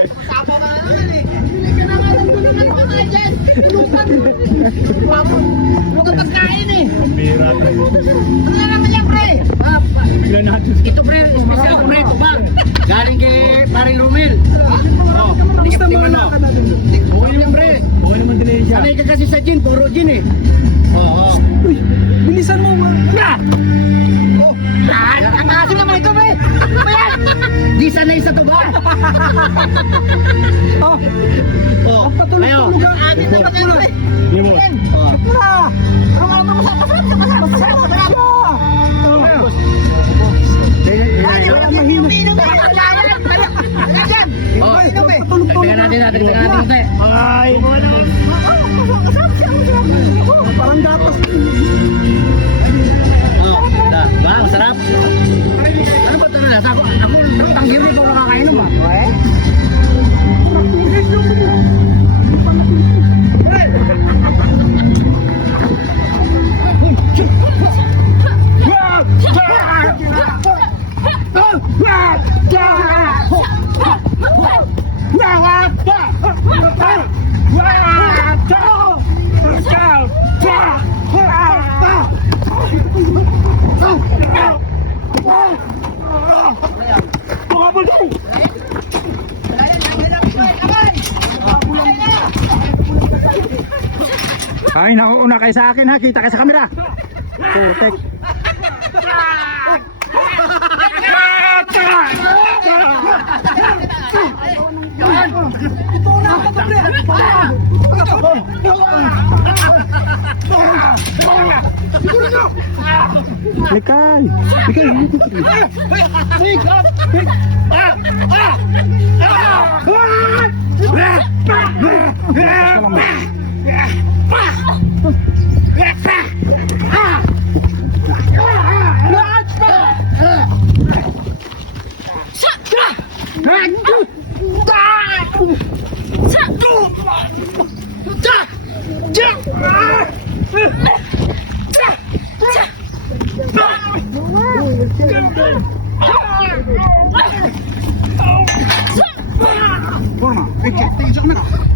Masama ka naman eh. Hindi ka nangalan ko naman ka nga dyan. Ulukan mo. Huwag ka pagkain eh. Pambira. Ano na naman yan, pre? Bigla natin. Ito, pre. Umisa ako na ito, ba? Galing kay paring Romel. Oh, Gusto mo na ka na dun. buhay yan, pre. Okay naman din siya. Sanay ka kasi sa gin. Puro gin eh. Oo. Uy, bilisan mo ma. Oh, ang asin naman ito, pre. Ano ba yan? Di sanay sa tuba. Oh, Oh, patulog-tulog ayaw. ang atin na pre. Hindi mo. Oh. Wala. Ano nga naman masarap. Oh, tagdagan natin konti. Ay, mo naman. Parang gatas. Oh, ba, masarap. Ano ba ito na lasa? Ako tanggiri ko nakakainom ba? Ay, nauna kayo sa akin ha. Kita kayo sa kamera. Putek. Likay. Likay. Forma, tingin sa kamera.